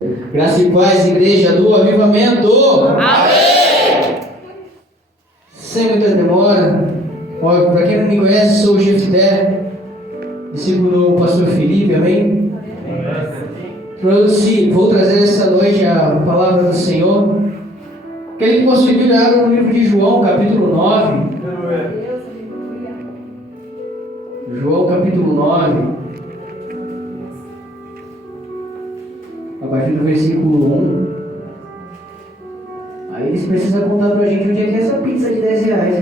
Graça e paz, igreja do avivamento. Amém! Sem muita demora. Para quem não me conhece, sou o Jefté, discípulo do pastor Felipe, amém? Vou trazer essa noite a palavra do Senhor. Aquele que possui Bíblia, abra no livro de João, capítulo 9. João, capítulo 9. A partir do versículo 1. Aí eles precisam contar pra gente onde é que é essa pizza de 10 reais.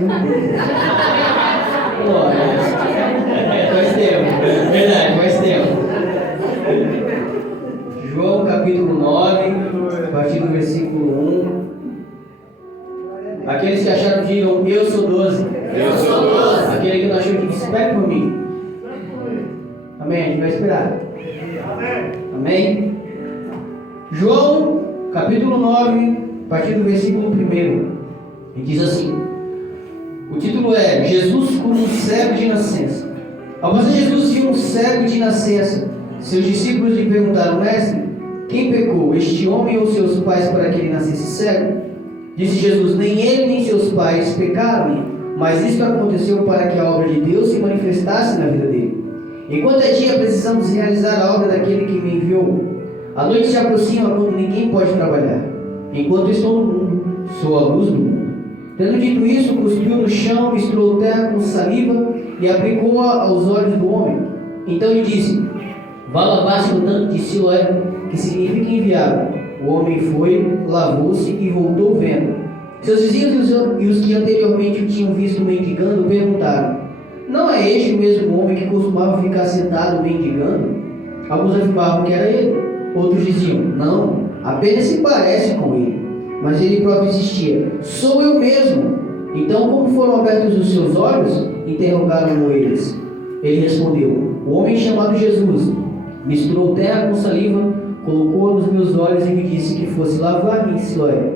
Faz tempo. Verdade, faz tempo. João capítulo 9, a partir do versículo 1. Aqueles que acharam digam, eu sou 12. Eu sou 12. Aquele que não achou que espere por mim. Amém? A gente vai esperar. Amém? João, capítulo 9, a partir do versículo 1, e diz assim: o título é Jesus como um cego de nascença. Após Jesus viu um cego de nascença, seus discípulos lhe perguntaram: mestre, quem pecou, este homem ou seus pais, para que ele nascesse cego? Disse Jesus: nem ele nem seus pais pecaram, mas isto aconteceu para que a obra de Deus se manifestasse na vida dele. Enquanto é dia, precisamos realizar a obra daquele que me enviou. A noite se aproxima quando ninguém pode trabalhar. Enquanto estou no mundo, sou a luz do mundo. Tendo dito isso, cuspiu no chão, misturou terra com saliva e aplicou-a aos olhos do homem. Então lhe disse: vá lavar-se no tanque de Siloé, que significa enviado. O homem foi, lavou-se e voltou vendo. Seus vizinhos e os que anteriormente o tinham visto mendigando perguntaram: não é este o mesmo homem que costumava ficar sentado mendigando? Alguns afirmavam que era ele. Outros diziam: não, apenas se parece com ele. Mas ele próprio insistia: sou eu mesmo. Então, como foram abertos os seus olhos? Interrogaram-no eles. Ele respondeu: o homem chamado Jesus misturou terra com saliva, colocou-a nos meus olhos e me disse que fosse lavar-me em Siloé.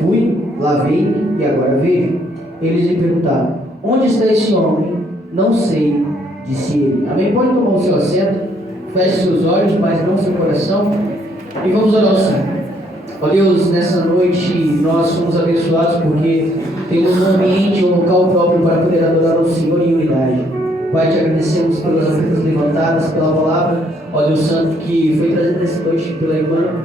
Fui, lavei-me e agora vejo. Eles lhe perguntaram: onde está esse homem? Não sei, disse ele. Amém? Pode tomar o seu assento. Feche seus olhos, mas não seu coração, e vamos orar ao Senhor. Ó Deus, nessa noite nós somos abençoados porque temos um ambiente, um local próprio para poder adorar o Senhor em unidade. Pai, te agradecemos pelas ofertas levantadas, pela palavra, ó Deus Santo, que foi trazida nessa noite pela irmã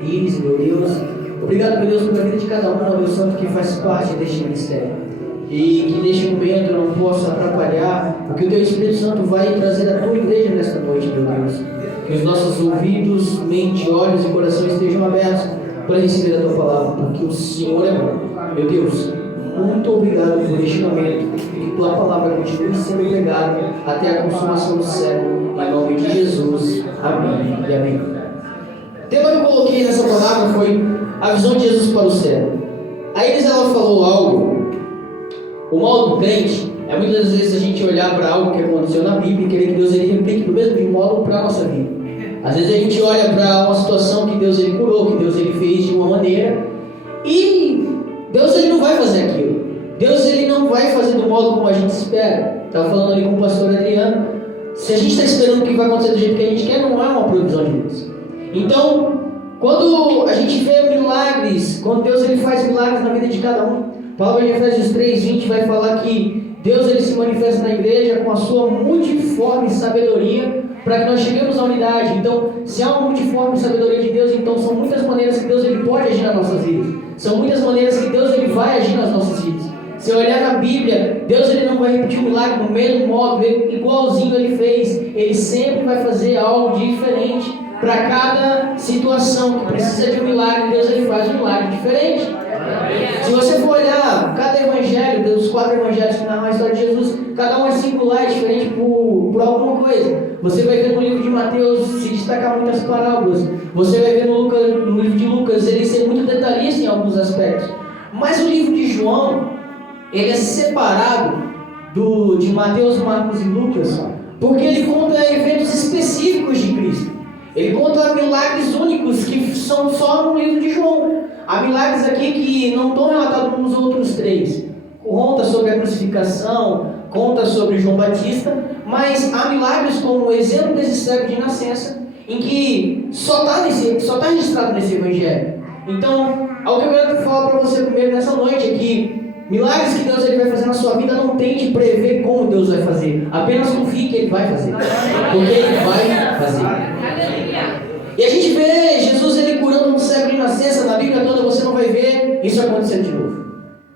Iris, meu Deus. Obrigado, meu Deus, pela vida de cada um, ó Deus Santo, que faz parte deste ministério. E que neste momento eu não possa atrapalhar o que o Teu Espírito Santo vai trazer à Tua igreja nesta noite, meu Deus. Que os nossos ouvidos, mente, olhos e coração estejam abertos para receber a Tua palavra, porque o Senhor é bom. Meu Deus, muito obrigado por este momento e que Tua palavra continue sendo pregada até a consumação do século, em nome de Jesus. Amém e amém. O tema que eu coloquei nessa palavra foi a visão de Jesus para o céu. Aí ela falou algo. O mal do crente é muitas vezes a gente olhar para algo que aconteceu na Bíblia e querer que Deus ele replique do mesmo modo para a nossa vida. Às vezes a gente olha para uma situação que Deus ele curou, que Deus ele fez de uma maneira, e Deus ele não vai fazer aquilo. Deus ele não vai fazer do modo como a gente espera. Estava falando ali com o pastor Adriano. Se a gente está esperando que vai acontecer do jeito que a gente quer, não é uma provisão de Deus. Então, quando a gente vê milagres, quando Deus ele faz milagres na vida de cada um, a palavra de Efésios 3:20 vai falar que Deus ele se manifesta na igreja com a sua multiforme sabedoria para que nós cheguemos à unidade. Então, se há uma multiforme sabedoria de Deus, então são muitas maneiras que Deus ele pode agir nas nossas vidas. São muitas maneiras que Deus ele vai agir nas nossas vidas. Se olhar na Bíblia, Deus ele não vai repetir o milagre no mesmo modo, igualzinho ele fez. Ele sempre vai fazer algo diferente para cada situação que precisa de um milagre. Deus ele faz um milagre diferente. Se você for olhar cada evangelho, dos 4 evangelhos que narram a história de Jesus, cada um é singular, é diferente por alguma coisa. Você vai ver no livro de Mateus se destacar muitas parábolas. Você vai ver no livro de Lucas ele ser muito detalhista em alguns aspectos. Mas o livro de João, ele é separado de Mateus, Marcos e Lucas, porque ele conta eventos específicos de Cristo. Ele conta milagres únicos que são só no livro de João. Há milagres aqui que não estão relatados nos outros 3. Conta sobre a crucificação, conta sobre João Batista, mas há milagres como o exemplo desse cego de nascença em que só está registrado nesse Evangelho. Então, algo que eu quero falar para você primeiro nessa noite é que milagres que Deus ele vai fazer na sua vida, não tente prever como Deus vai fazer. Apenas confie que Ele vai fazer. Porque Ele vai fazer. E a gente vê Jesus ele curando um cego de nascença. Na Bíblia toda você não vai ver isso acontecendo de novo.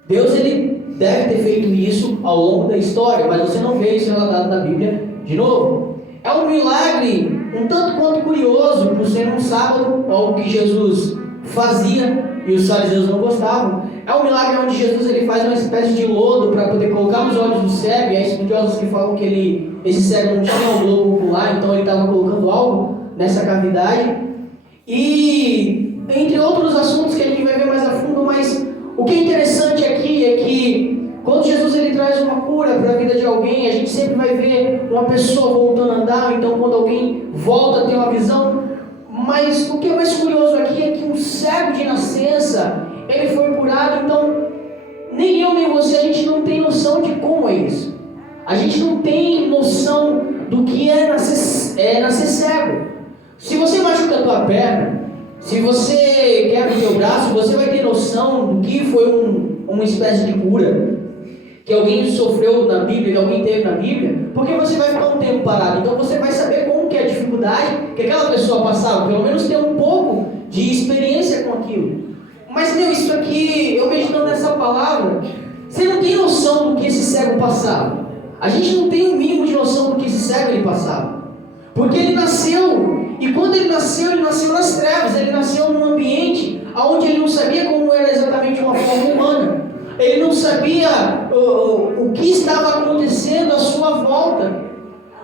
Deus ele deve ter feito isso ao longo da história, mas você não vê isso relatado na Bíblia de novo. É um milagre um tanto quanto curioso, por ser um sábado, algo que Jesus fazia e os fariseus não gostavam. É um milagre onde Jesus ele faz uma espécie de lodo para poder colocar nos olhos do cego, e há estudiosos que falam que esse cego não tinha um globo ocular, então ele estava colocando algo nessa cavidade. E entre outros assuntos que a gente vai ver mais a fundo, mas o que é interessante aqui é que quando Jesus ele traz uma cura para a vida de alguém, a gente sempre vai ver uma pessoa voltando a andar, então quando alguém volta a ter uma visão. Mas o que é mais curioso aqui é que um cego de nascença, ele foi curado. Então nem eu nem você, a gente não tem noção de como é isso. A gente não tem noção do que é nascer cego. Se você machuca a tua perna, se você quebra o teu braço, você vai ter noção do que foi uma espécie de cura que alguém sofreu na Bíblia, que alguém teve na Bíblia, porque você vai ficar um tempo parado. Então você vai saber como que é a dificuldade que aquela pessoa passava, pelo menos ter um pouco de experiência com aquilo. Mas isso aqui, eu meditando nessa palavra, você não tem noção do que esse cego passava. A gente não tem o mínimo de noção do que esse cego ele passava. Porque ele nasceu, e quando ele nasceu nas trevas, ele nasceu num ambiente onde ele não sabia como era exatamente uma forma humana. Ele não sabia o que estava acontecendo à sua volta.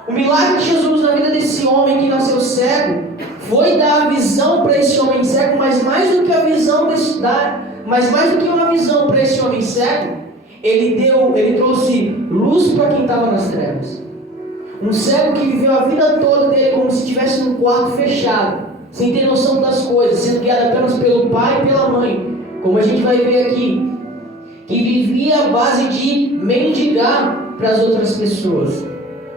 O milagre de Jesus na vida desse homem que nasceu cego foi dar a visão para esse homem cego, mas mais do que a visão mais do que uma visão para esse homem cego, ele trouxe luz para quem estava nas trevas. Um cego que viveu a vida toda dele como se estivesse num quarto fechado, sem ter noção das coisas, sendo guiado apenas pelo pai e pela mãe, como a gente vai ver aqui, que vivia à base de mendigar para as outras pessoas.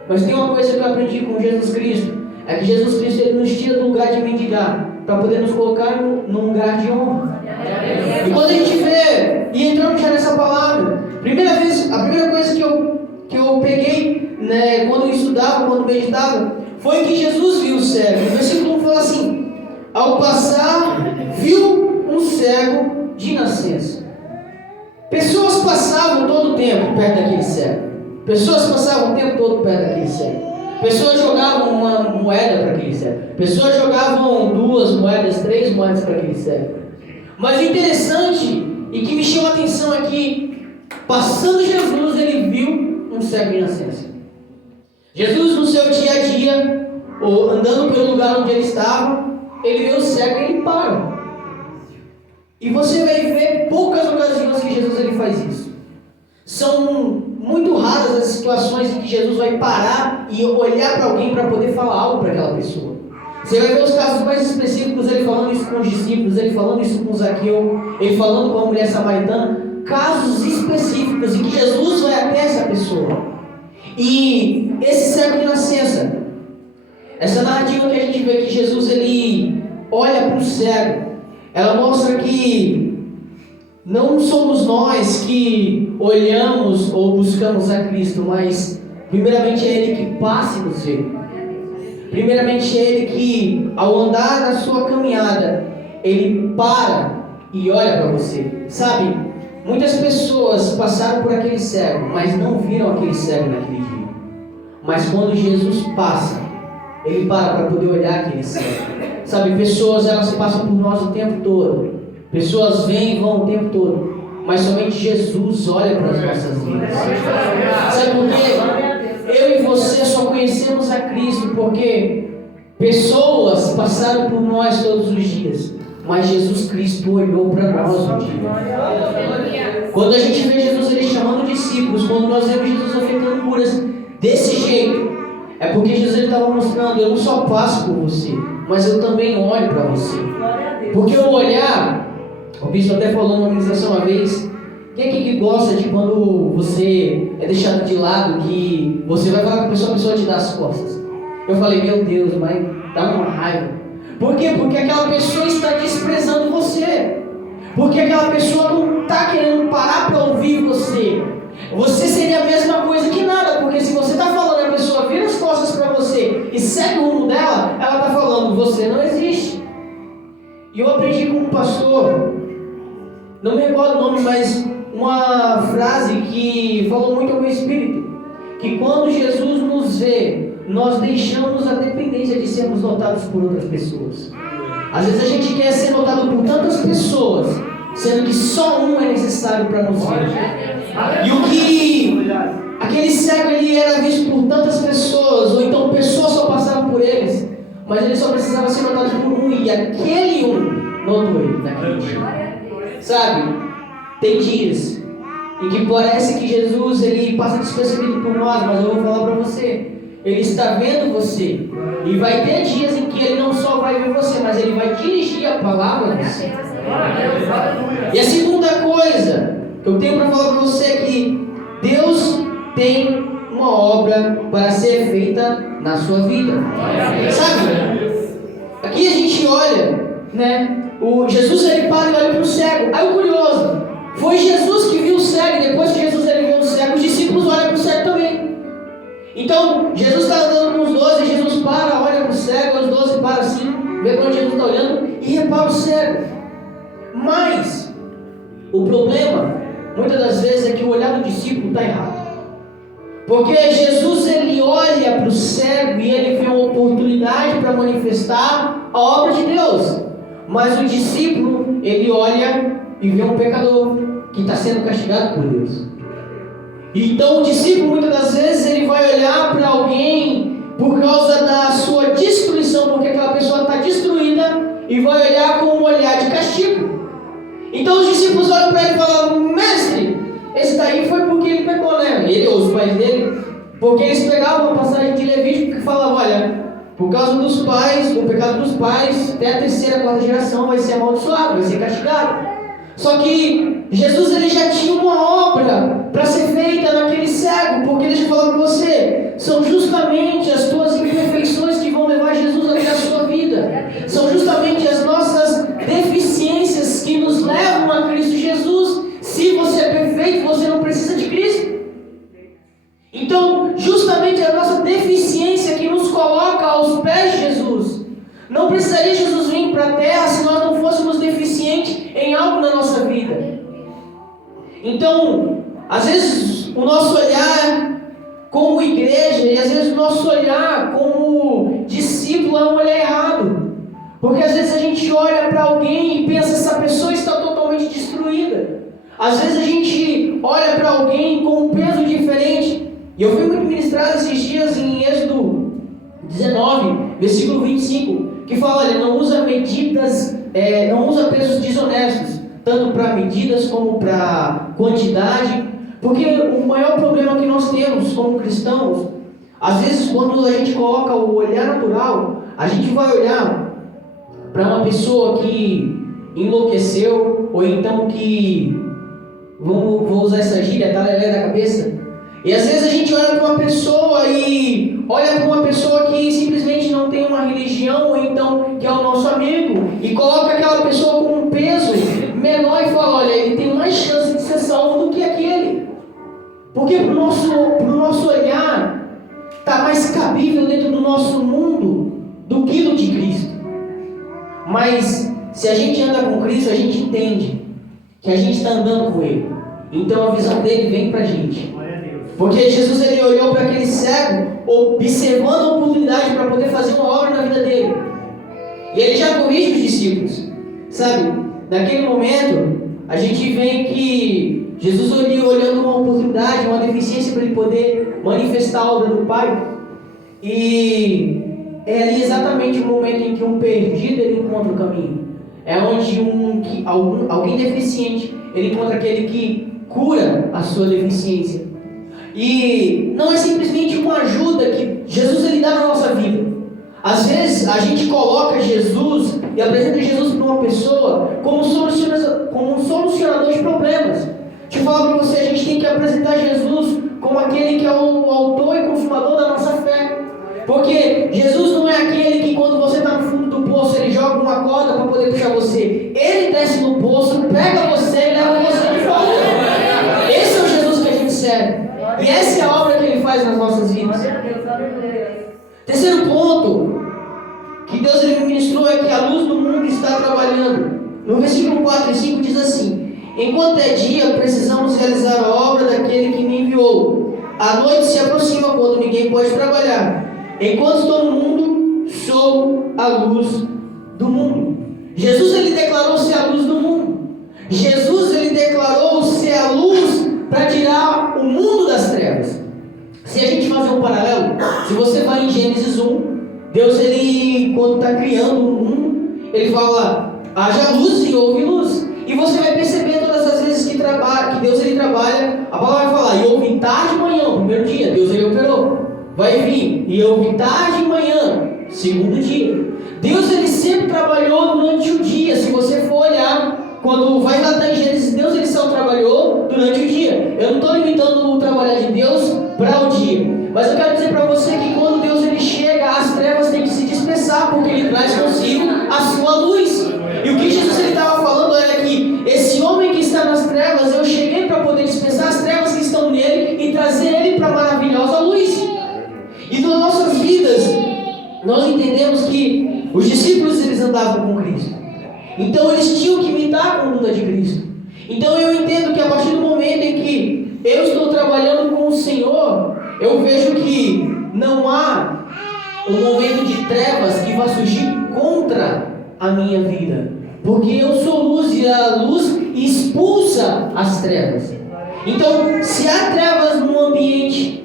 Mas tem uma coisa que eu aprendi com Jesus Cristo, é que Jesus Cristo ele nos tira do lugar de mendigar, para poder nos colocar num lugar de honra. E quando a gente vê, e entramos já nessa palavra, a primeira coisa que eu peguei, né, quando eu estudava, quando meditava, foi que Jesus viu o cego. O versículo 1 fala assim: ao passar, viu um cego de nascença. Pessoas passavam todo o tempo perto daquele cego. Pessoas passavam o tempo todo perto daquele cego. Pessoas jogavam uma moeda para aquele cego. Pessoas jogavam 2 moedas, 3 moedas para aquele cego. Mas o interessante, e que me chama a atenção aqui, passando Jesus, ele viu um cego de nascença. Jesus, no seu dia a dia, ou andando pelo lugar onde ele estava, ele vê o cego e ele para. E você vai ver poucas ocasiões que Jesus ele faz isso. São muito raras as situações em que Jesus vai parar e olhar para alguém para poder falar algo para aquela pessoa. Você vai ver os casos mais específicos, ele falando isso com os discípulos, ele falando isso com Zaqueu, ele falando com a mulher samaritana, casos específicos em que Jesus vai até essa pessoa. E esse cego de nascença, essa narrativa que a gente vê que Jesus ele olha para o cego, ela mostra que não somos nós que olhamos ou buscamos a Cristo, mas primeiramente é Ele que passa e nos vê. Primeiramente é Ele que, ao andar na sua caminhada, Ele para e olha para você. Sabe, muitas pessoas passaram por aquele cego, mas não viram aquele cego naquele dia. Mas quando Jesus passa, Ele para poder olhar aquele cego. Sabe, pessoas elas passam por nós o tempo todo. Pessoas vêm e vão o tempo todo. Mas somente Jesus olha para as nossas vidas. Sabe por quê? Eu e você só conhecemos a Cristo porque pessoas passaram por nós todos os dias. Mas Jesus Cristo olhou para nós um dia. Quando a gente vê Jesus ele chamando discípulos, quando nós vemos Jesus afetando curas desse jeito, é porque Jesus estava mostrando: eu não só passo por você, mas eu também olho para você. Porque o olhar, o bispo até falou numa ministração uma vez, quem é que gosta de quando você é deixado de lado, que você vai falar com a pessoa te dá as costas? Eu falei: meu Deus, mas dá uma raiva. Por quê? Porque aquela pessoa está desprezando você. Porque aquela pessoa não está querendo parar para ouvir você. Você seria a mesma coisa que nada, porque se você está falando, a pessoa vira as costas para você e segue o rumo dela, ela está falando, você não existe. E eu aprendi com um pastor, não me recordo o nome, mas uma frase que falou muito ao meu espírito, que quando Jesus nos vê, nós deixamos a dependência de sermos notados por outras pessoas. Às vezes a gente quer ser notado por tantas pessoas, sendo que só um é necessário para nos ver. E o que aquele cego ele era visto por tantas pessoas, ou então pessoas só passavam por eles, mas ele só precisava ser notado por um, e aquele um notou ele naquele dia. Sabe, tem dias em que parece que Jesus ele passa despercebido por nós, mas eu vou falar para você, ele está vendo você. E vai ter dias em que ele não só vai ver você, mas ele vai dirigir a palavra a você. E a segunda coisa que eu tenho para falar para você é que Deus tem uma obra para ser feita na sua vida. Sabe? Aqui a gente olha, né? O Jesus ele para e olha para o cego. Aí o curioso, foi Jesus que viu o cego, e depois que Jesus ele viu o cego, os discípulos olham para o cego também. Então, Jesus está andando com os 12, Jesus para, olha para o cego, os 12 param assim, vê para onde Jesus está olhando e repara o cego. Mas, o problema, muitas das vezes, é que o olhar do discípulo está errado. Porque Jesus, ele olha para o cego e ele vê uma oportunidade para manifestar a obra de Deus. Mas o discípulo, ele olha e vê um pecador que está sendo castigado por Deus. Então o discípulo muitas das vezes ele vai olhar para alguém por causa da sua destruição, porque aquela pessoa está destruída, e vai olhar com um olhar de castigo. Então os discípulos olham para ele e falam: mestre, esse daí foi porque ele pecou, né? Ele ou os pais dele, porque eles pegavam uma passagem de Levítico que falava: olha, por causa dos pais, o pecado dos pais, até a terceira, quarta geração vai ser amaldiçoado, vai ser castigado. Só que Jesus ele já tinha uma obra para ser feita naquele cego, porque deixa eu falar para você, são justamente as tuas imperfeições que vão levar Jesus até a sua vida. São justamente as nossas deficiências que nos levam a Cristo Jesus. Se você é perfeito, você não precisa de Cristo. Então, justamente a nossa deficiência que nos coloca aos pés de Jesus. Não precisaria Jesus vir para a terra se nós não fôssemos deficientes em algo na nossa vida. Então, às vezes o nosso olhar como igreja e às vezes o nosso olhar como discípulo é um olhar errado. Porque às vezes a gente olha para alguém e pensa: essa pessoa está totalmente destruída. Às vezes a gente olha para alguém com um peso diferente. E eu fui muito ministrado esses dias em Êxodo 19, versículo 25, que fala: olha, não usa medidas, não usa pesos desonestos, tanto para medidas como para quantidade, porque o maior problema que nós temos como cristãos, às vezes quando a gente coloca o olhar natural, a gente vai olhar para uma pessoa que enlouqueceu, ou então que, vou usar essa gíria, tá lelé da cabeça. E às vezes a gente olha para uma pessoa e olha para uma pessoa que simplesmente não tem uma religião, ou então que é o nosso amigo, e coloca aquela pessoa com um peso menor e fala: olha, ele tem mais chance de ser salvo do que aquele. Porque para o nosso olhar está mais cabível dentro do nosso mundo do que no de Cristo. Mas se a gente anda com Cristo, a gente entende que a gente está andando com Ele. Então a visão dele vem para a gente. Porque Jesus ele olhou para aquele cego, observando a oportunidade para poder fazer uma obra na vida dele. E ele já corrige os discípulos. Sabe, naquele momento, a gente vê que Jesus olhando uma oportunidade, uma deficiência para ele poder manifestar a obra do Pai. E é ali exatamente o momento em que um perdido ele encontra o caminho. É onde alguém deficiente ele encontra aquele que cura a sua deficiência. E não é simplesmente uma ajuda que Jesus ele dá na nossa vida. Às vezes a gente coloca Jesus e apresenta Jesus para uma pessoa como um solucionador de problemas. Deixa eu falar para você, a gente tem que apresentar Jesus como aquele que é o autor e consumador da nossa fé. Porque Jesus não é aquele que quando você está no fundo do poço, ele joga uma corda para poder puxar você. Ele desce no poço, pega você e leva você de volta. Esse é o Jesus que a gente serve. E essa é a obra que ele faz nas nossas vidas. Terceiro ponto que Deus ele me ministrou é que a luz do mundo está trabalhando. No versículo 4 e 5 diz assim: enquanto é dia, precisamos realizar a obra daquele que me enviou. A noite se aproxima quando ninguém pode trabalhar. Enquanto estou no mundo, sou a luz do mundo. Jesus ele declarou ser a luz do mundo. Jesus ele declarou ser a luz para tirar o mundo das trevas. Se a gente fazer um paralelo, se você vai em Gênesis 1, Deus ele quando está criando o mundo, ele fala: haja luz e houve luz. E você vai perceber todas as vezes que Deus ele trabalha, a palavra vai falar: e houve tarde e manhã, o primeiro dia, Deus ele operou. Vai vir, e houve tarde e manhã, segundo dia. Deus ele sempre trabalhou durante o dia. Se você for olhar, quando vai lá em Gênesis, Deus ele só trabalhou durante o dia. Eu não estou limitando o trabalhar de Deus para o dia, mas eu quero dizer para você que quando Deus ele chega, as trevas têm que se dispersar, porque ele traz consigo a sua luz. E o que Jesus ele estava falando era que esse homem que está nas trevas, eu cheguei para poder dispersar as trevas que estão nele e trazer ele para a maravilhosa luz. E nas nossas vidas, nós entendemos que os discípulos eles andavam com Cristo. Então eles tinham que imitar a conduta de Cristo. Então eu entendo que a partir do momento em que eu estou trabalhando com o Senhor, eu vejo que não há um momento de trevas que vai surgir contra a minha vida. Porque eu sou luz e a luz expulsa as trevas. Então, se há trevas no ambiente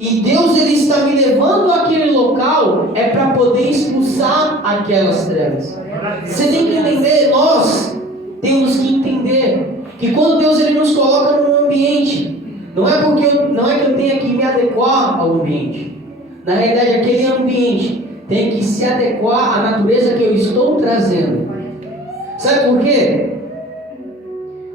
e Deus ele está me levando àquele local, é para poder expulsar aquelas trevas. Você tem que entender, nós temos que entender que quando Deus ele nos coloca num ambiente, não é que eu tenha que me adequar ao ambiente. Na realidade, aquele ambiente tem que se adequar à natureza que eu estou trazendo. Sabe por quê?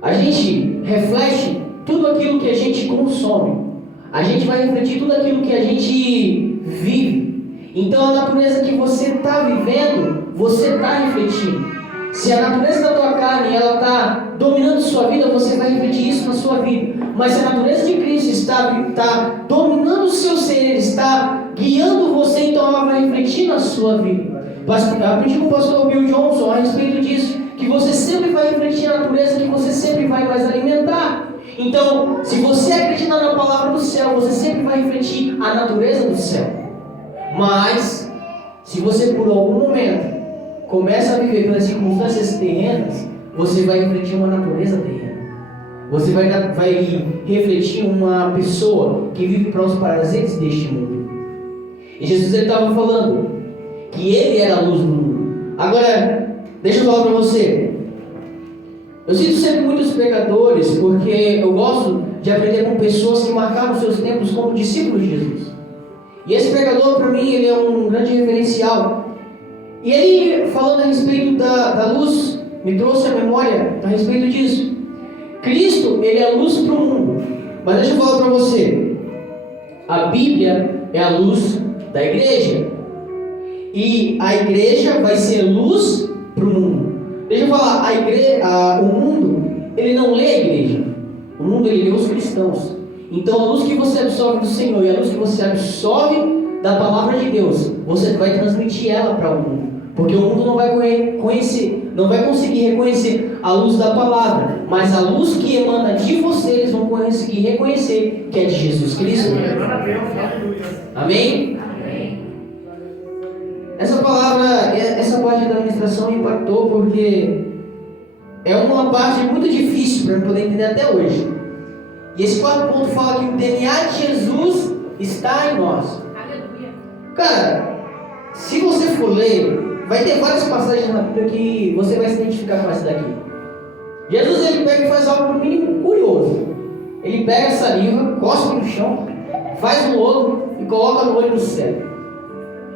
A gente reflete tudo aquilo que a gente consome. A gente vai refletir tudo aquilo que a gente vive. Então a natureza que você está vivendo, você está refletindo. Se a natureza da tua carne ela está dominando sua vida, você vai refletir isso na sua vida. Mas se a natureza de Cristo está dominando o seu ser, está guiando você, então ela vai refletir na sua vida. Aprendi com o pastor Bill Johnson a respeito disso, que você sempre vai refletir a natureza que você sempre vai mais alimentar. Então, se você acreditar na palavra do céu, você sempre vai refletir a natureza do céu. Mas, se você por algum momento começa a viver pelas circunstâncias terrenas, você vai refletir uma natureza terrena. Você vai refletir uma pessoa que vive para os prazeres deste mundo. E Jesus estava falando que ele era a luz do mundo. Agora, deixa eu falar para você. Eu sinto sempre muitos pregadores, porque eu gosto de aprender com pessoas que marcaram seus tempos como discípulos de Jesus. E esse pregador, para mim, ele é um grande referencial. E ele, falando a respeito da luz, me trouxe a memória a respeito disso. Cristo, ele é a luz para o mundo. Mas deixa eu falar para você. A Bíblia é a luz da igreja. E a igreja vai ser luz para o mundo. Deixa eu falar, o mundo, ele não lê a igreja. O mundo, ele lê os cristãos. Então a luz que você absorve do Senhor e a luz que você absorve da palavra de Deus, você vai transmitir ela para o mundo. Porque o mundo não vai conseguir reconhecer a luz da palavra, mas a luz que emana de você, eles vão conseguir reconhecer que é de Jesus Cristo. Amém? Essa palavra, essa parte da administração me impactou porque é uma parte muito difícil para eu poder entender até hoje. E esse quarto ponto fala que o DNA de Jesus está em nós. Cara, se você for ler, vai ter várias passagens na Bíblia que você vai se identificar com essa daqui. Jesus ele pega e faz algo no mínimo curioso. Ele pega a saliva, cospe no chão, faz um lodo e coloca no olho do cego.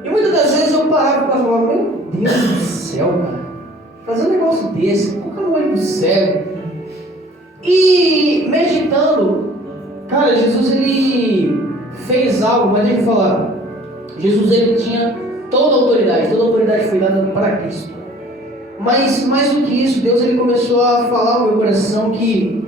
E muitas das vezes eu parava para falar: meu Deus do céu, cara, fazer um negócio desse, colocar no olho do cego. E meditando, cara, Jesus ele fez algo, mas deixa eu falar, Jesus ele tinha toda a autoridade foi dada para Cristo. Mas mais do que isso, Deus ele começou a falar no meu coração que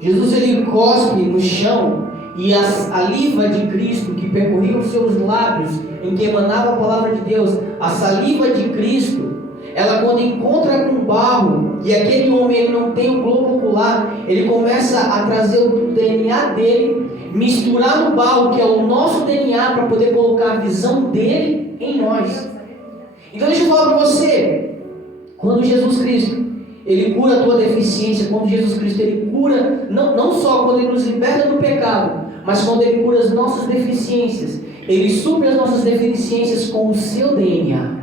Jesus ele cospe no chão e a saliva de Cristo que percorria os seus lábios, em que emanava a palavra de Deus, a saliva de Cristo, ela quando encontra com barro e aquele homem ele não tem o globo ocular, ele começa a trazer o DNA dele, misturar no barro que é o nosso DNA para poder colocar a visão dele em nós. Então deixa eu falar para você, quando Jesus Cristo ele cura a tua deficiência, quando Jesus Cristo ele cura, não só quando ele nos liberta do pecado, mas quando ele cura as nossas deficiências, ele supre as nossas deficiências com o seu DNA.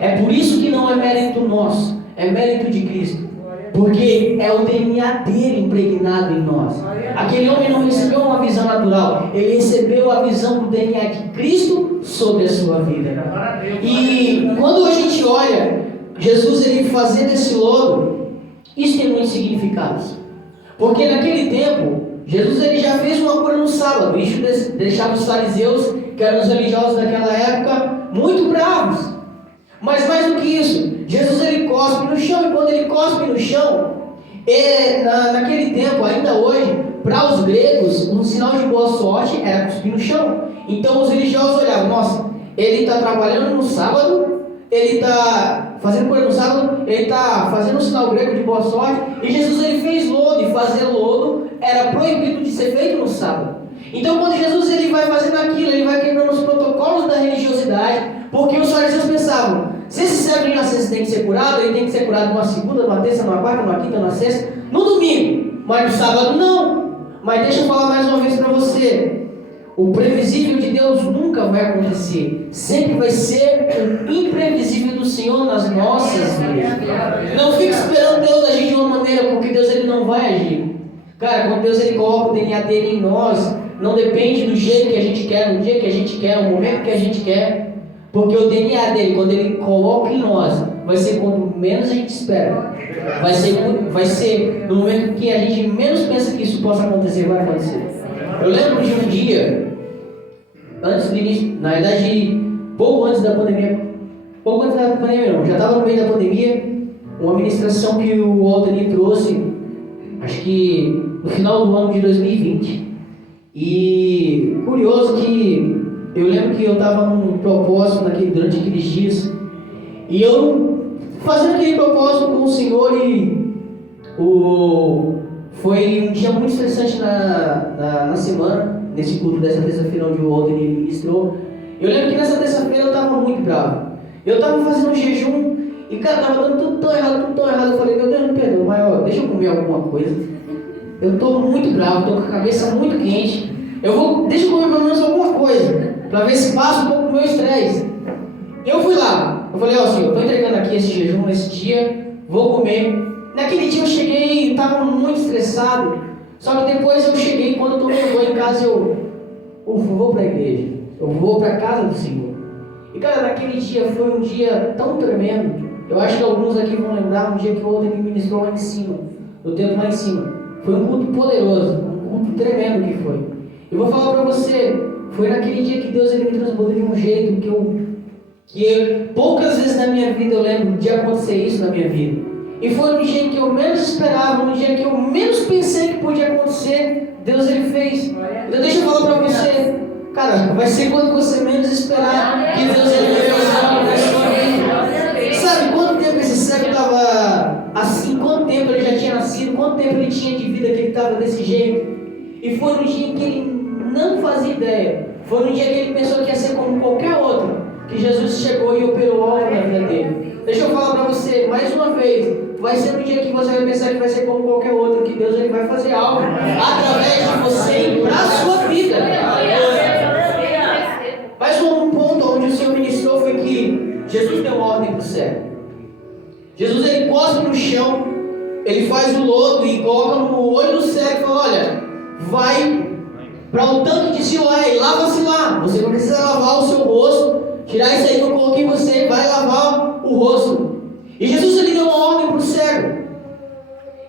É por isso que não é mérito nosso, é mérito de Cristo, porque é o DNA dele impregnado em nós. Aquele homem não recebeu uma visão natural, ele recebeu a visão do DNA de Cristo sobre a sua vida. E quando a gente olha Jesus ele fazendo esse lodo, isso tem muitos significados, porque naquele tempo Jesus ele já fez uma cura no sábado. Isso deixava os fariseus, que eram os religiosos daquela época, muito bravos. Mas mais do que isso, Jesus ele cospe no chão, e quando ele cospe no chão, naquele tempo, ainda hoje, para os gregos, um sinal de boa sorte era cuspir no chão. Então os religiosos olhavam, nossa, ele está trabalhando no sábado, ele está fazendo cura no sábado, ele está fazendo um sinal grego de boa sorte, e Jesus ele fez lodo, e fazer lodo era proibido de ser feito no sábado. Então quando Jesus ele vai fazendo aquilo, ele vai quebrando os protocolos da religiosidade, porque os fariseus pensavam, se esse cego de nascença tem que ser curado, ele tem que ser curado numa segunda, numa terça, numa quarta, numa quinta, numa sexta, no domingo, mas no sábado não. Mas deixa eu falar mais uma vez para você, o previsível de Deus nunca vai acontecer, sempre vai ser o imprevisível do Senhor nas nossas vidas. Não fique esperando Deus agir de uma maneira, porque Deus ele não vai agir. Cara, quando Deus ele coloca o DNA dele em nós, não depende do jeito que a gente quer, no dia que a gente quer, no momento que a gente quer, porque o DNA dele, quando ele coloca em nós, vai ser quando menos a gente espera. Vai ser no momento que a gente menos pensa que isso possa acontecer, vai acontecer. Eu lembro de um dia, antes do início, na verdade, pouco antes da pandemia não, já estava no meio da pandemia, uma ministração que o Walter trouxe, acho que no final do ano de 2020. E curioso que eu lembro que eu estava num propósito durante aqueles dias, e eu fazendo aquele propósito com o Senhor, e foi um dia muito estressante na semana, nesse culto dessa terça-feira onde o Walter ministrou. Eu lembro que nessa terça-feira eu estava muito bravo. Eu estava fazendo um jejum e, cara, estava dando tudo tão errado. Eu falei, meu Deus, me perdoa, mas ó, deixa eu comer alguma coisa. Eu estou muito bravo, estou com a cabeça muito quente. Deixa eu comer pelo menos alguma coisa, para ver se passa um pouco o meu estresse. Eu fui lá, eu falei, ó Senhor, estou entregando aqui esse jejum nesse dia, vou comer. Naquele dia eu cheguei, estava muito estressado, só que depois eu cheguei, quando eu tomei banho em casa, eu vou para a igreja, eu vou para a casa do Senhor. E cara, naquele dia foi um dia tão tremendo, eu acho que alguns aqui vão lembrar, um dia que o outro me ministrou lá em cima, no templo lá em cima. Foi um culto poderoso, um culto tremendo que foi. Eu vou falar para você, foi naquele dia que Deus ele me transbordou de um jeito que poucas vezes na minha vida eu lembro de acontecer isso na minha vida. E foi no dia que eu menos esperava, no dia que eu menos pensei que podia acontecer, Deus ele fez. Então deixa eu falar para você, cara, vai ser quando você menos esperar que Deus ele vai fazer algo na sua vida. Sabe quanto tempo esse cego estava assim, quanto tempo ele já tinha nascido, quanto tempo ele tinha de vida que ele estava desse jeito? E foi no dia que ele não fazia ideia, foi no dia que ele pensou que ia ser como qualquer outro, que Jesus chegou e operou algo na vida dele. Deixa eu falar para você, mais uma vez, vai ser no dia que você vai pensar que vai ser como qualquer outro, que Deus ele vai fazer algo através de você e para a sua vida. Mas um ponto onde o Senhor ministrou foi que Jesus deu ordem para o cego. Jesus ele cospe no chão, ele faz o lodo e coloca no olho do cego e fala, olha, vai para o tanque de Siloé e lava-se lá. Você não precisa lavar o seu rosto, tirar isso aí que eu coloquei em você, vai lavar o rosto. E Jesus ele deu uma ordem para o cego.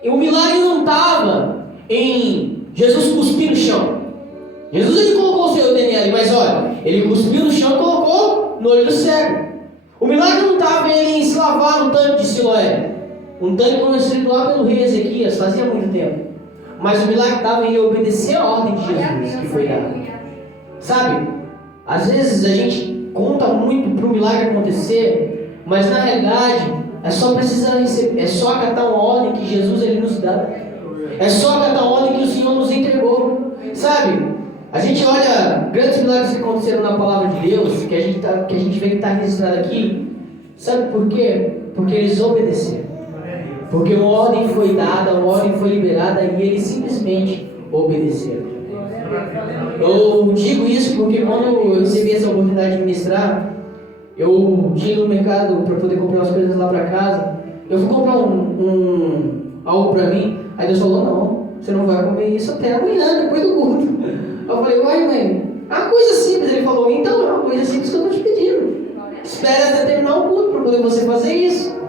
E o milagre não estava em Jesus cuspir no chão. Jesus ele colocou o seu DNA ali, mas olha, Ele cuspiu no chão e colocou no olho do cego. O milagre não estava em se lavar no tanque de Siloé. Um tanque conhecido lá pelo rei Ezequias, fazia muito tempo. Mas o milagre estava em obedecer a ordem de Jesus que foi dada. Sabe, às vezes a gente conta muito para o milagre acontecer, mas na realidade é só precisar receber, é só acatar uma ordem que Jesus ele nos dá. É só acatar uma ordem que o Senhor nos entregou. Sabe, a gente olha grandes milagres que aconteceram na palavra de Deus, que a gente vê que está registrado aqui. Sabe por quê? Porque eles obedeceram. Porque uma ordem foi dada, uma ordem foi liberada e eles simplesmente obedeceram. Eu digo isso porque quando eu recebi essa oportunidade de ministrar, eu tinha no mercado para poder comprar as coisas lá para casa. Eu fui comprar algo para mim, aí Deus falou, não, você não vai comer isso até amanhã, depois do culto. Eu falei, uai mãe, é uma coisa simples. Ele falou, então é uma coisa simples que eu estou te pedindo. Espera até terminar o culto para poder você fazer isso.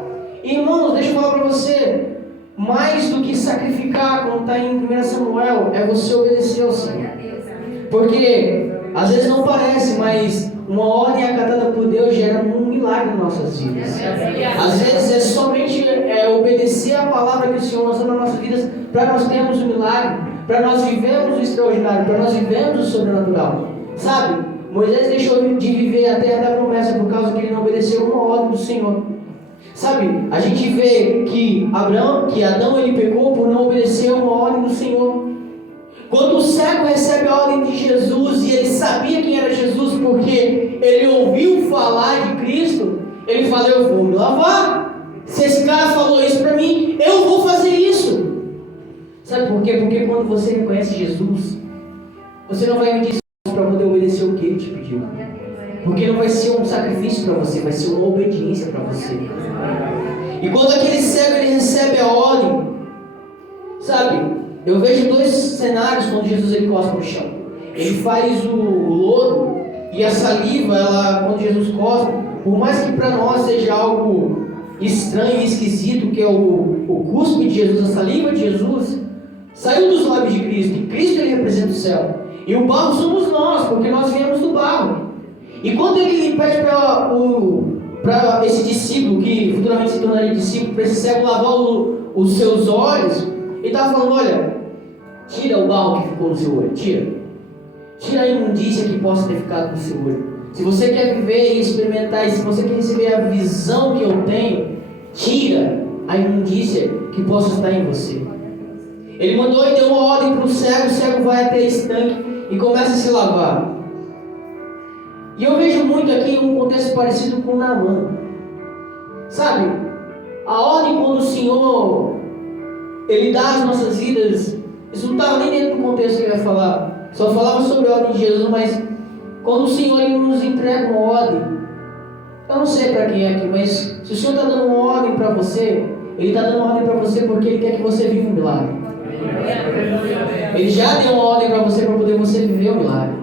Irmãos, deixa eu falar para você, mais do que sacrificar, como está em 1 Samuel, é você obedecer ao Senhor. Porque, às vezes não parece, mas uma ordem acatada por Deus gera um milagre nas nossas vidas. Às vezes é somente obedecer a palavra que o Senhor lançou nas nossas vidas para nós termos um milagre, para nós vivermos o extraordinário, para nós vivermos o sobrenatural. Sabe, Moisés deixou de viver a terra da promessa por causa que ele não obedeceu uma ordem do Senhor. Sabe, a gente vê que Adão ele pecou por não obedecer uma ordem do Senhor. Quando o cego recebe a ordem de Jesus e ele sabia quem era Jesus porque ele ouviu falar de Cristo, ele fala, eu vou me lavar. Se esse cara falou isso para mim, eu vou fazer isso. Sabe por quê? Porque quando você reconhece Jesus, você não vai medir para poder obedecer o que ele te pediu. Porque não vai ser um sacrifício para você, vai ser uma obediência para você. E quando aquele cego ele recebe a ordem, sabe, eu vejo dois cenários quando Jesus ele cospe no chão. Ele faz o lodo e a saliva, quando Jesus cospe, por mais que para nós seja algo estranho e esquisito, que é o cuspe de Jesus, a saliva de Jesus, saiu dos lábios de Cristo. E Cristo ele representa o céu. E o barro somos nós, porque nós viemos do barro. E quando ele pede para esse discípulo, que futuramente se tornaria discípulo, para esse cego lavar os seus olhos, ele estava falando, olha, tira o barro que ficou no seu olho, tira a imundícia que possa ter ficado no seu olho. Se você quer viver e experimentar, e se você quer receber a visão que eu tenho, tira a imundícia que possa estar em você. Ele mandou e deu uma ordem para o cego vai até esse tanque e começa a se lavar. E eu vejo muito aqui um contexto parecido com Naamã. Sabe, a ordem quando o Senhor ele dá as nossas vidas, isso não estava nem dentro do contexto que eu ia falar, só falava sobre a ordem de Jesus, mas quando o Senhor ele nos entrega uma ordem, eu não sei para quem é aqui, mas se o Senhor está dando uma ordem para você, Ele está dando uma ordem para você porque Ele quer que você viva um milagre. Ele já deu uma ordem para você poder viver o milagre.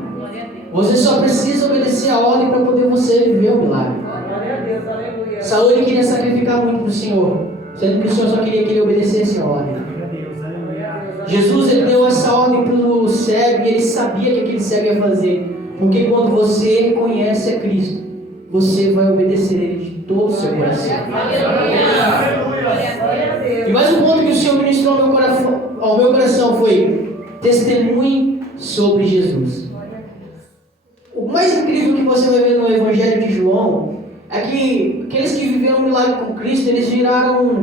Você só precisa obedecer a ordem para poder você viver o milagre. Saul ele queria sacrificar muito para o Senhor, sendo que o Senhor só queria que ele obedecesse a ordem. Jesus ele deu essa ordem para o cego e ele sabia que aquele cego ia fazer. Porque quando você reconhece a Cristo, você vai obedecer a Ele de todo o seu coração. E mais um ponto que o Senhor ministrou ao meu coração foi: testemunhe sobre Jesus. O mais incrível que você vai ver no Evangelho de João é que aqueles que viveram um milagre com Cristo, eles viraram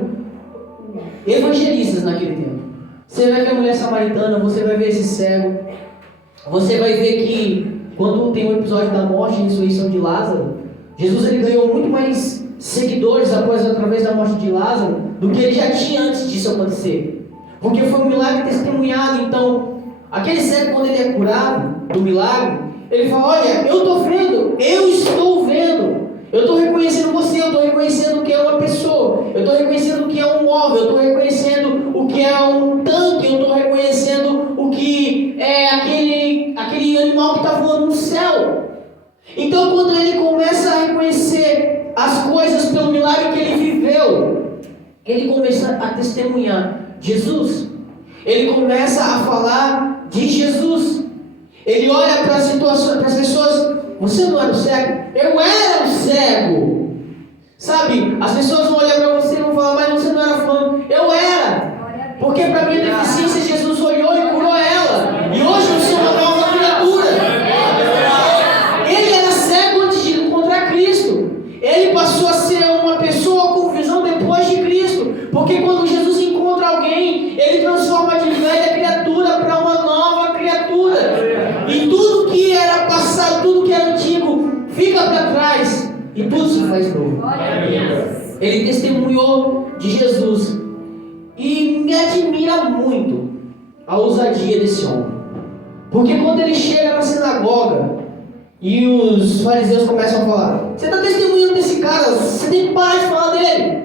evangelistas naquele tempo. Você vai ver a mulher samaritana, você vai ver esse cego, você vai ver que quando tem o episódio da morte e ressurreição de Lázaro, Jesus ele ganhou muito mais seguidores através da morte de Lázaro do que ele já tinha antes disso acontecer. Porque foi um milagre testemunhado. Então, aquele cego, quando ele é curado do milagre, ele fala: olha, eu estou vendo, eu estou vendo, eu estou reconhecendo você, eu estou reconhecendo o que é uma pessoa, eu estou reconhecendo o que é um móvel, eu estou reconhecendo o que é um tanque, eu estou reconhecendo o que é aquele animal que está voando no céu. Então, quando ele começa a reconhecer as coisas pelo milagre que ele viveu, ele começa a testemunhar Jesus. Ele começa a falar de Jesus. Ele olha para as situações, para as pessoas você não era o cego? Eu era o cego. Sabe, as pessoas vão olhar para você e vão falar, mas você não era fulano. Eu era. Porque para minha deficiência, Jesus olhou e curou ela. E hoje eu sou uma nova criatura. Ele era cego antes de encontrar Cristo. Ele passou a ser uma pessoa com visão depois de Cristo. Porque quando Jesus encontra alguém, ele transforma de velha criatura para uma nova criatura. E tudo que era passado, tudo que era antigo, fica para trás. E tudo se faz novo. Ele testemunhou de Jesus. E me admira muito a ousadia desse homem. Porque quando ele chega na sinagoga e os fariseus começam a falar: você está testemunhando desse cara, você tem que parar de falar dele.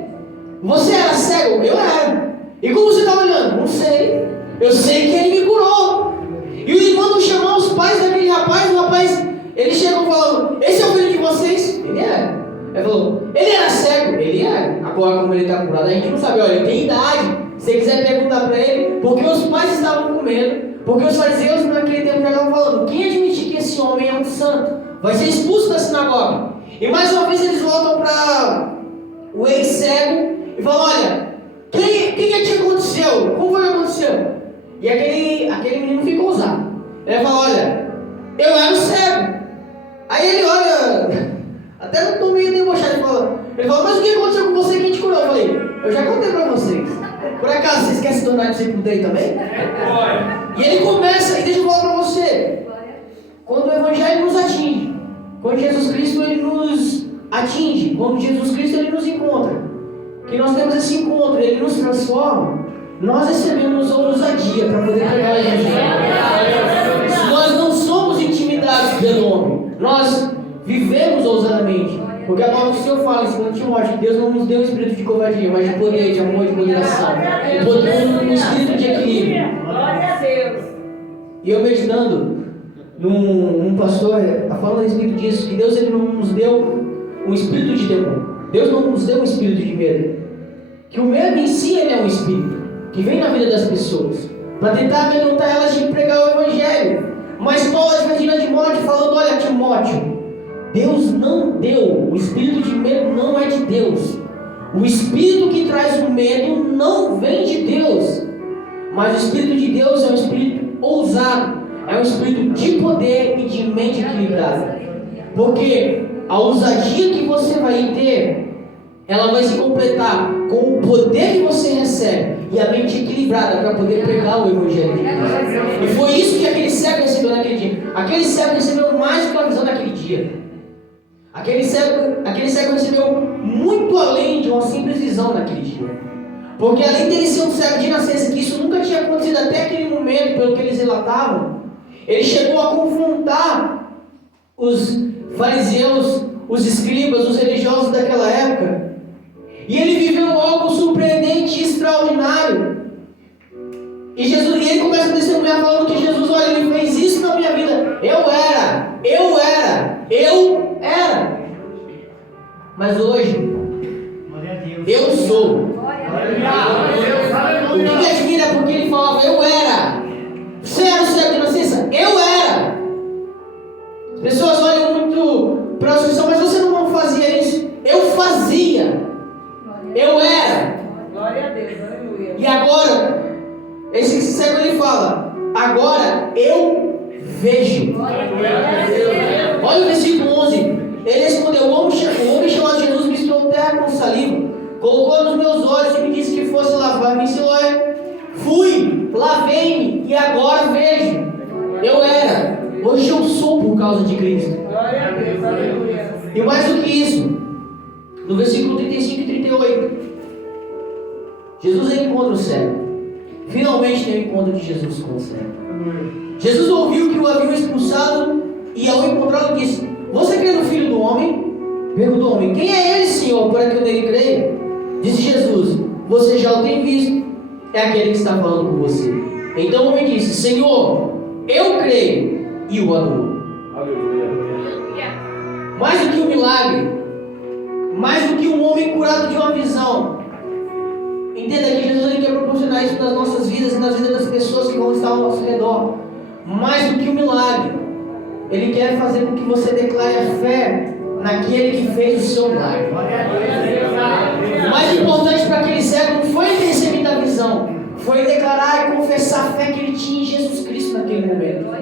Você era cego? Eu era. E como você está olhando? Não sei. Eu sei que ele me curou. E ele manda chamar os pais daquele rapaz. O rapaz, eles chegam falando: esse é o filho de vocês? Ele era. Ele falou: ele era cego? Ele era. Agora, como ele está curado, a gente não sabe. Olha, ele tem idade. Se você quiser perguntar para ele, porque os pais estavam com medo, porque os fariseus naquele tempo já estavam falando: quem admitir que esse homem é um santo vai ser expulso da sinagoga. E mais uma vez eles voltam para o ex-cego e falam: olha, o que te aconteceu? Como foi que aconteceu? E aquele menino fica ousado. Ele fala: olha, eu era o cego. Aí ele olha, até não estou meio debochado, ele fala: mas o que aconteceu com você? Quem te curou? Eu falei: eu já contei para vocês. Por acaso, vocês querem se tornar discípulo dele também? E ele começa, e deixa eu falar para você. Quando o Evangelho nos atinge, quando Jesus Cristo ele nos atinge, quando Jesus Cristo ele nos encontra, que nós temos esse encontro, ele nos transforma, nós recebemos ousadia para poder pregar o Evangelho. Nós não somos intimidados pelo homem, nós vivemos ousadamente. Porque a palavra do Senhor fala em 2 Timóteo: Deus não nos deu um espírito de covardia, mas de poder, de amor, de moderação. Um espírito de equilíbrio. Glória a Deus. E eu meditando num pastor, falando a respeito disso, que Deus ele não nos deu um espírito de temor. Deus não nos deu um espírito de medo. Que o medo em si ele é um espírito que vem na vida das pessoas para tentar amedrontar elas de pregar o Evangelho. Mas Paulo advertindo a Timóteo, falando: olha, Timóteo, Deus não deu, o espírito de medo não é de Deus. O espírito que traz o medo não vem de Deus. Mas o espírito de Deus é um espírito ousado, é um espírito de poder e de mente equilibrada. Porque a ousadia que você vai ter, ela vai se completar com o poder que você recebe e a mente equilibrada para poder pregar o Evangelho de Deus. E foi isso que aquele cego recebeu naquele dia. Aquele cego recebeu mais do que a visão daquele dia. Aquele cego recebeu muito além de uma simples visão naquele dia. Porque além dele ser um cego de nascença, que isso nunca tinha acontecido até aquele momento, pelo que eles relatavam, ele chegou a confrontar os fariseus, os escribas, os religiosos daquela época. E ele viveu algo surpreendente e extraordinário. E ele começa a testemunhar falando que Jesus, olha, ele fez isso na minha vida. Eu era. Mas hoje, eu sou. O que me admira é porque ele falava: eu era. Você era o cego de nascença? Eu era. As pessoas olham muito para a solução, mas você não fazia isso. Eu fazia. Eu era. Glória a Deus, aleluia. E agora, esse cego ele fala: agora eu vejo. Olha o versículo 11. Ele respondeu: o homem chamado Jesus misturou terra com saliva, colocou nos meus olhos e me disse que fosse lavar-me em Siloé. Fui, lavei-me e agora vejo. Eu era. Hoje eu sou por causa de Cristo. Glória a Deus, aleluia. E mais do que isso, no versículo 35 e 38, Jesus encontra o cego. Finalmente tem o encontro de Jesus com o cego. Jesus ouviu que o haviam expulsado e ao encontrá-lo disse: você crê no Filho do Homem? Perguntou o homem: quem é ele, Senhor, para que eu nele creia? Disse Jesus: você já o tem visto, é aquele que está falando com você. Então o homem disse: Senhor, eu creio, e o adorou. Mais do que um milagre, mais do que um homem curado de uma visão, entenda que Jesus ele quer proporcionar isso nas nossas vidas e nas vidas das pessoas que vão estar ao nosso redor. Mais do que um milagre, Ele quer fazer com que você declare a fé naquele que fez o seu milagre. O mais importante para aquele cego não foi ele receber a visão, foi declarar e confessar a fé que ele tinha em Jesus Cristo naquele momento.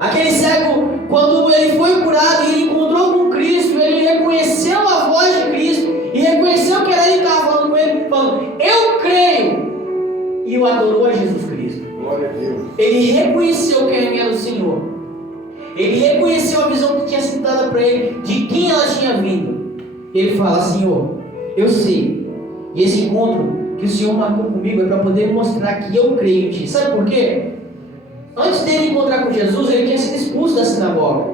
Aquele cego, quando ele foi curado e ele encontrou com Cristo, ele reconheceu a voz de Cristo e reconheceu que era ele que estava falando com ele, falando, eu creio, e o adorou a Jesus Cristo. Glória a Deus. Ele reconheceu quem era o Senhor. Ele reconheceu a visão que tinha sido dada para ele, de quem ela tinha vindo. Ele fala, Senhor, eu sei, e esse encontro que o Senhor marcou comigo é para poder mostrar que eu creio em Ti. Sabe por quê? Antes dele encontrar com Jesus, ele tinha sido expulso da sinagoga.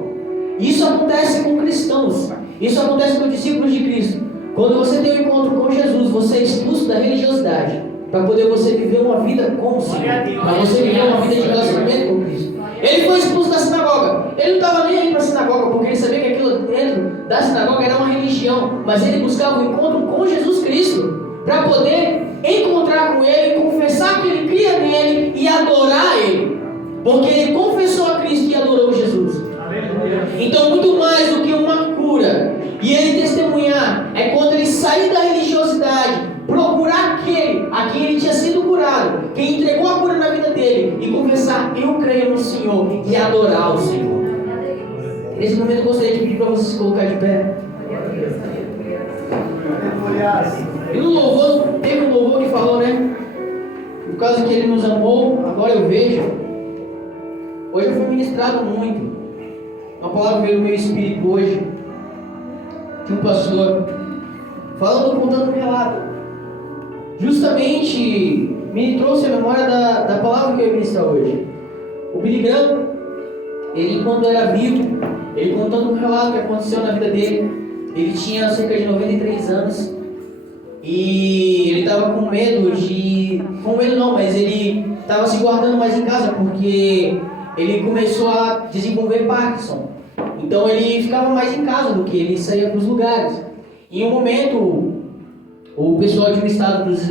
Isso acontece com cristãos. Isso acontece com discípulos de Cristo. Quando você tem um encontro com Jesus, você é expulso da religiosidade para poder você viver uma vida com o Senhor, para você viver uma vida de relacionamento com Cristo. Ele foi expulso da sinagoga. Ele não estava nem aí para a sinagoga, porque ele sabia que aquilo dentro da sinagoga era uma religião, mas ele buscava um encontro com Jesus Cristo para poder encontrar com Ele, confessar que ele cria nele e adorar Ele, porque ele confessou a Cristo e adorou Jesus. Então, muito mais do que uma cura e ele testemunhar, é quando ele sair da religiosidade, procurar aquele a quem ele tinha sido curado, quem entregou a cura na vida dele, e confessar, eu creio no Senhor, e adorar o Senhor. Nesse momento eu gostaria de pedir para você se colocar de pé. E no louvor, teve um louvor que falou, né? Por causa que ele nos amou, agora eu vejo. Hoje eu fui ministrado muito. Uma palavra veio no meu espírito hoje, de um pastor, contando um relato. Justamente me trouxe a memória da palavra que eu ia ministrar hoje. O Billy Graham, ele quando era vivo, ele contando um relato que aconteceu na vida dele. Ele tinha cerca de 93 anos e ele estava com medo mas ele estava se guardando mais em casa porque ele começou a desenvolver Parkinson. Então ele ficava mais em casa do que ele saía para os lugares. Em um momento, o pessoal de um estado dos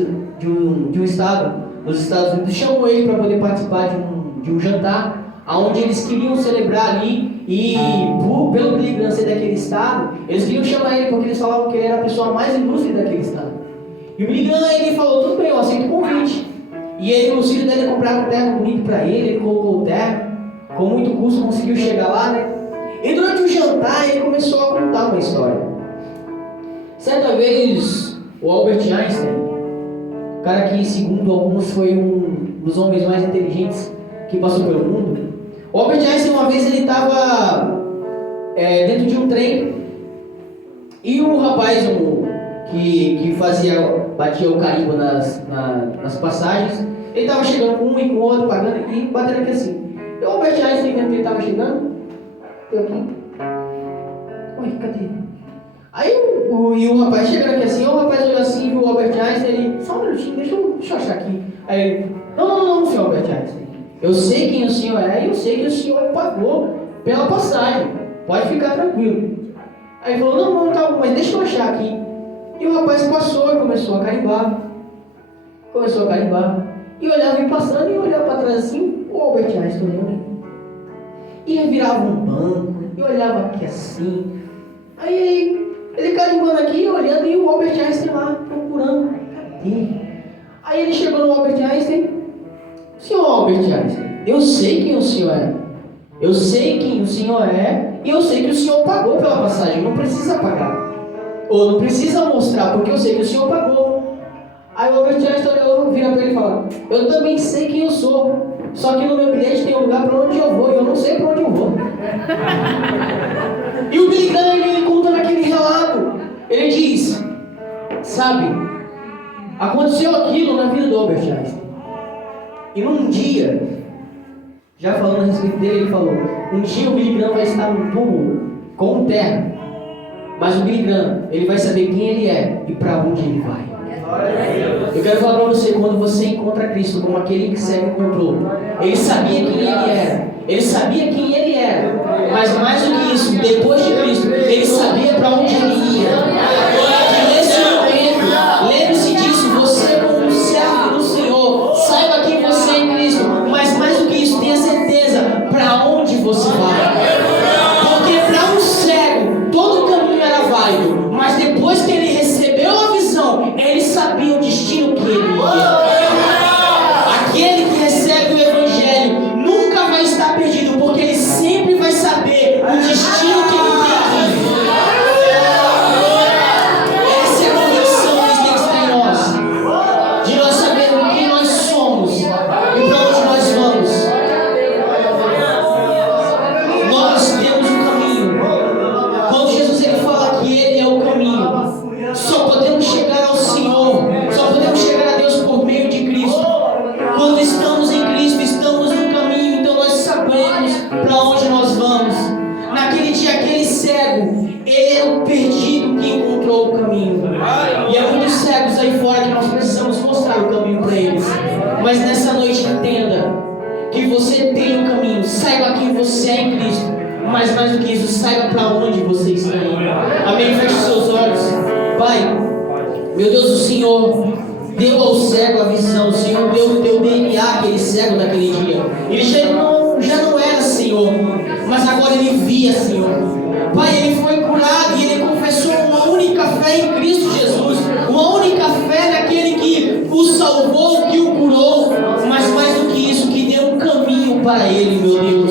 Estados Unidos chamou ele para poder participar de um jantar, onde eles queriam celebrar ali. E pelo Billy Graham ser daquele estado, eles queriam chamar ele porque eles falavam que ele era a pessoa mais ilustre daquele estado. E o Billy Graham, ele falou, tudo bem, eu aceito o convite. E ele, os filhos dele compraram um terno bonito para ele colocou o terno, com muito custo conseguiu chegar lá, né? E durante o jantar ele começou a contar uma história. Certa vez, o Albert Einstein, o cara que segundo alguns foi um dos homens mais inteligentes que passou pelo mundo, o Albert Einstein uma vez ele estava dentro de um trem e o rapaz que batia o carimbo nas passagens, ele estava chegando com um e com o outro, pagando e batendo aqui assim. E o Albert Einstein vendo que ele estava chegando, eu aqui, ué, cadê? Aí o rapaz chegando aqui assim, o rapaz olhou assim, viu o Albert Einstein, ele, só um minutinho, deixa eu achar aqui. Aí ele, não, senhor Albert Einstein. Eu sei quem o senhor é e eu sei que o senhor pagou pela passagem. Pode ficar tranquilo. Aí ele falou, não, tá bom, mas deixa eu achar aqui. E o rapaz passou e começou a carimbar. E olhava e passando e olhava para trás assim, o Albert Einstein olhando. E virava um banco e olhava aqui assim. Aí ele carimbando aqui, olhando e o Albert Einstein lá procurando. Cadê? Aí ele chegou no Albert Einstein. Senhor Albert Einstein, eu sei quem o senhor é. Eu sei quem o senhor é e eu sei que o senhor pagou pela passagem. Não precisa pagar. Ou não precisa mostrar, porque eu sei que o senhor pagou. Aí o Albert Einstein vira para ele e fala, eu também sei quem eu sou. Só que no meu bilhete tem um lugar para onde eu vou e eu não sei para onde eu vou. E o Billy Graham, ele conta naquele relato. Ele diz, sabe, aconteceu aquilo na vida do Albert Einstein. E num dia, já falando a respeito dele, ele falou, um dia o Billy Graham vai estar num túmulo com um terno, mas o Billy Graham, ele vai saber quem ele é e para onde ele vai. Eu quero falar para você, quando você encontra Cristo como aquele que cego encontrou, ele sabia quem ele era, mas mais do que isso, depois de Cristo, ele sabia para onde ele ia. E nesse momento, lembre-se disso, você como um servo do Senhor, saiba quem você é em Cristo, mas mais do que isso, tenha certeza para onde você vai. cego naquele dia. Ele já não era Senhor, mas agora ele via, Senhor. Pai, ele foi curado e ele confessou uma única fé em Cristo Jesus, uma única fé naquele que o salvou, que o curou, mas mais do que isso, que deu um caminho para ele, meu Deus.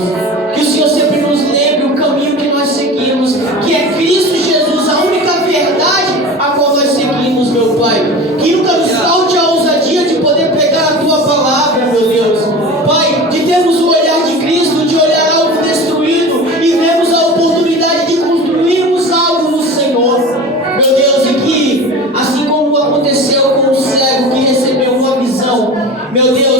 Que o Senhor sempre nos lembre o caminho que nós seguimos, que é Cristo Jesus, a única verdade a qual nós seguimos, meu Pai. Que nunca nos falte a ousadia de poder pegar a Tua palavra, meu Deus. Pai, de termos o olhar de Cristo, de olhar algo destruído e vemos a oportunidade de construirmos algo no Senhor, meu Deus. E que, assim como aconteceu com o cego que recebeu uma visão, meu Deus,